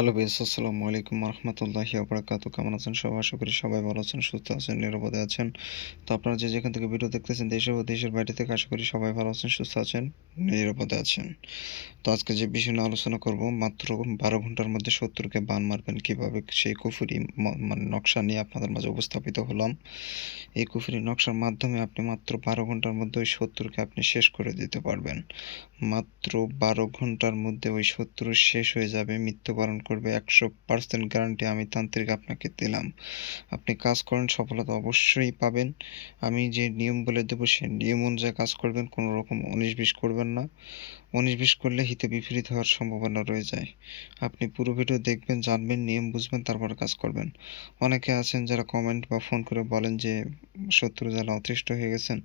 Hello base আসসালামু আলাইকুম রহমতুল্লাহি আবরাকাতু কেমন আছেন সবাই? আশা করি সবাই ভালো আছেন, সুস্থ আছেন, নিরাপদে আছেন। তো আপনারা যে যেখান থেকে ভিডিও দেখতেছেন, দেশে ও দেশের বাইরে থেকে আশা করি সবাই ভালো আছেন, সুস্থ আছেন, নিরাপদে আছেন। তো আজকে যে বিষয় নিয়ে আলোচনা করব, মাত্র বারো ঘণ্টার মধ্যে সত্তরকে বান মারবেন কীভাবে, সেই কুফুরি মানে নকশা নিয়ে আপনাদের মাঝে উপস্থাপিত হলাম। এই কুফুরি নকশার মাধ্যমে আপনি মাত্র বারো ঘণ্টার মধ্যে ওই শত্রুকে আপনি শেষ করে দিতে পারবেন। মাত্র বারো ঘণ্টার মধ্যে ওই শত্রু শেষ হয়ে যাবে, মৃত্যুবরণ করবে একশো পার্সেন্ট গ্যারান্টি আমি তান্ত্রিক আপনাকে দিলাম। আপনি কাজ করেন, সফলতা অবশ্যই পাবেন। আমি যে নিয়ম বলে দেবো, সে নিয়ম অনুযায়ী কাজ করবেন কোনো রকম উনিশ বিশ করবেন না। উনিশ বিশ করলে হিতে বিপরীত হওয়ার সম্ভাবনা রয়ে যায়। আপনি পুরো ভিডিও দেখবেন, জানবেন, নিয়ম বুঝবেন, তারপর কাজ করবেন। অনেকে আছেন যারা কমেন্ট বা ফোন করে বলেন যে শত্রু যারা অতিষ্ঠ হয়ে গেছেন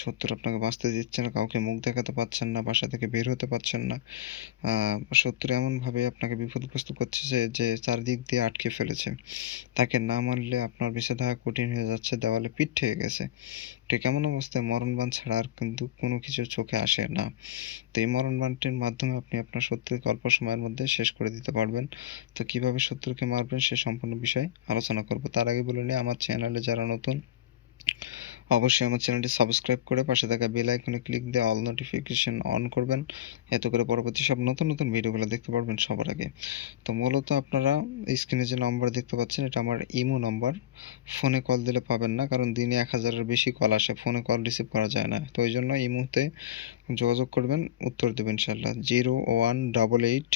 শত্রু আপনাকে বাঁচতে দিচ্ছে না কাউকে মুখ দেখাতে পাচ্ছেন না, বাসা থেকে বের হতে পারছেন না। শত্রু এমনভাবে আপনাকে বিপদগ্রস্ত করছে যে যে চারদিক দিয়ে আটকে ফেলেছে। তাকে না মানলে আপনার বেঁচে থাকা কঠিন হয়ে যাচ্ছে, দেওয়ালে পিঠ ঠেকে গেছে। ঠিক এমন অবস্থায় মরণবান ছাড়া আর কিন্তু কোনো কিছু চোখে আসে না। তো এই মরণবানটির মাধ্যমে আপনি আপনার শত্রুকে অল্প সময়ের মধ্যে শেষ করে দিতে পারবেন। তো কীভাবে শত্রুকে মারবেন সে সম্পূর্ণ বিষয় আলোচনা করব। তার আগে বলে নিই, আমার চ্যানেলে যারা নতুন অবশ্যই আমার চ্যানেলটি সাবস্ক্রাইব করে পাশে থাকা বেল আইকনে ক্লিক দিয়ে অল নোটিফিকেশন অন করবেন। এতে করে পরবর্তী সব নতুন নতুন ভিডিওগুলো দেখতে পারবেন সবার আগে। তো মূলত আপনারা স্ক্রিনে যে নম্বর দেখতে পাচ্ছেন, এটা আমার ইমো নম্বর ফোনে কল দিলে পাবেন না, কারণ দিনে এক হাজারের বেশি কল আসে ফোনে কল রিসিভ করা যায় না। তো ওই জন্য ইমোতে যোগাযোগ করবেন, উত্তর দেবেন ইনশাল্লাহ zero one double eight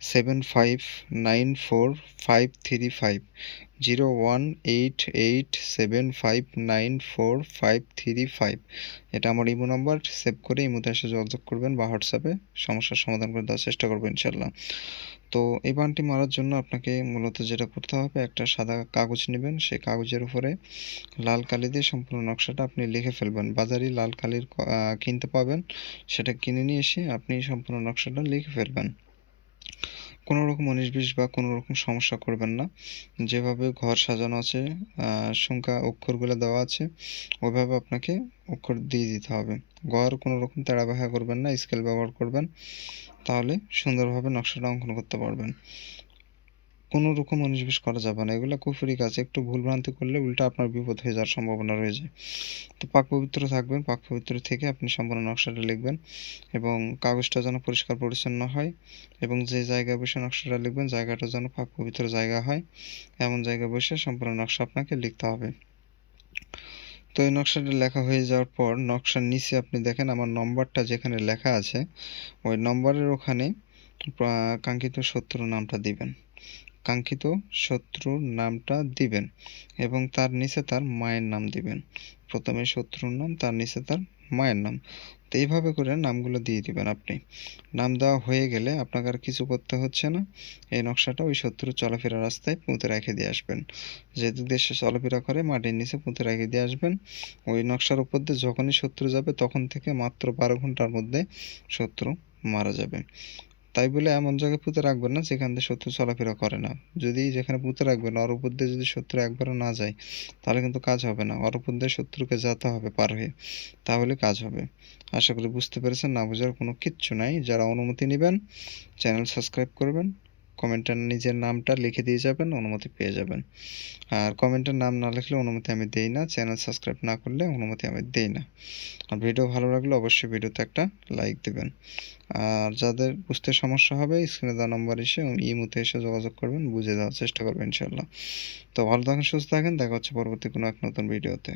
seven five nine four five three five zero one eight eight seven five nine four five three five এটা আমার ইমো নাম্বার সেভ করে ইমোতে এসে যোগাযোগ করবেন বা হোয়াটসঅ্যাপে সমস্যার সমাধান করে দেওয়ার চেষ্টা করব ইনশাল্লাহ তো এই বানটি মারার জন্য আপনাকে মূলত যেটা করতে হবে, একটা সাদা কাগজ নেবেন, সেই কাগজের উপরে লাল কালি দিয়ে সম্পূর্ণ নকশাটা আপনি লিখে ফেলবেন। বাজারে লাল কালির কিনতে পাবেন, সেটা কিনে নিয়ে এসে আপনি সম্পূর্ণ নকশাটা লিখে ফেলবেন। কোনো রকম উনিশ বিশ বা কোনো রকম সমস্যা করবেন না। যেভাবে ঘর সাজানো আছে সংখ্যা অক্ষরগুলো দেওয়া আছে, ওইভাবে আপনাকে অক্ষর দিয়ে দিতে হবে। ঘর কোনো রকম তেড়াবাহা করবেন না, স্কেল ব্যবহার করবেন, তাহলে সুন্দরভাবে নকশাটা অঙ্কন করতে পারবেন। কোনো রকম উনিশ করা যাবে না। এগুলো কুফুরি কাজ। একটু ভুলভ্রান্তি করলে উল্টা আপনার বিপদ হয়ে যাওয়ার সম্ভাবনা রয়েছে। তো পাক পবিত্র থাকবেন। পাক পবিত্র থেকে আপনি সম্পূর্ণ নকশাটা লিখবেন এবং কাগজটা যেন পরিষ্কার পরিচ্ছন্ন হয় এবং যে জায়গায় বসে নকশাটা লিখবেন, জায়গাটা যেন পাক পবিত্র জায়গা হয়, এমন জায়গায় বসে সম্পূর্ণ নকশা আপনাকে লিখতে হবে। তো এই নকশাটা লেখা হয়ে যাওয়ার পর নকশার নিচে আপনি দেখেন আমার নম্বরটা যেখানে লেখা আছে, ওই নম্বরের ওখানে কাঙ্ক্ষিত শত্রু নামটা দিবেন। কাঙ্ক্ষিত শত্রুর নামটা দিবেন এবং তার নিচে তার মায়ের নাম দিবেন। প্রথমে শত্রুর নাম, তার নিচে তার মায়ের নাম। তো এইভাবে করে নামগুলো দিয়ে দিবেন আপনি। নাম দেওয়া হয়ে গেলে আপনাকে আর কিছু করতে হচ্ছে না। এই নকশাটা ওই শত্রু চলাফেরা রাস্তায় পুঁতে রেখে দিয়ে আসবেন। যেহেতু দেশে চলাফেরা করে, মাটির নিচে পুঁতে রেখে দিয়ে আসবেন। ওই নকশার উপর দিয়ে যখনই শত্রু যাবে, তখন থেকে মাত্র বারো ঘণ্টার মধ্যে শত্রু মারা যাবে। তাই বলে এমন জায়গায় পুঁতে রাখবেন না যেখান দিয়ে শত্রু চলাফেরা করে না। যদি যেখানে পুঁতে রাখবেন, ওর উপর দিয়ে যদি শত্রু একবারও না যায়, তাহলে কিন্তু কাজ হবে না। ওর দিয়ে শত্রুকে যেতে হবে পার হয়ে, তাহলে কাজ হবে। আশা করি বুঝতে পেরেছেন, না বোঝার কোনো কিচ্ছু নাই। যারা অনুমতি নেবেন, চ্যানেল সাবস্ক্রাইব করবেন। কমেন্টের নিজের নামটা লিখে দিয়ে যাবেন, অনুমতি পেয়ে যাবেন। আর কমেন্টের নাম না লিখলে অনুমতি আমি দেই না চ্যানেল সাবস্ক্রাইব না করলে অনুমতি আমি দেই না। আর ভিডিও ভালো লাগলে অবশ্যই ভিডিওতে একটা লাইক দেবেন। আর যাদের বুঝতে সমস্যা হবে স্ক্রিনে দেওয়া নম্বর এসে ইমুতে এসে যোগাযোগ করবেন, বুঝে দেওয়ার চেষ্টা করবেন ইনশাল্লাহ তো ভালো থাকেন, সুস্থ থাকেন, দেখা হচ্ছে পরবর্তী কোনো এক নতুন ভিডিওতে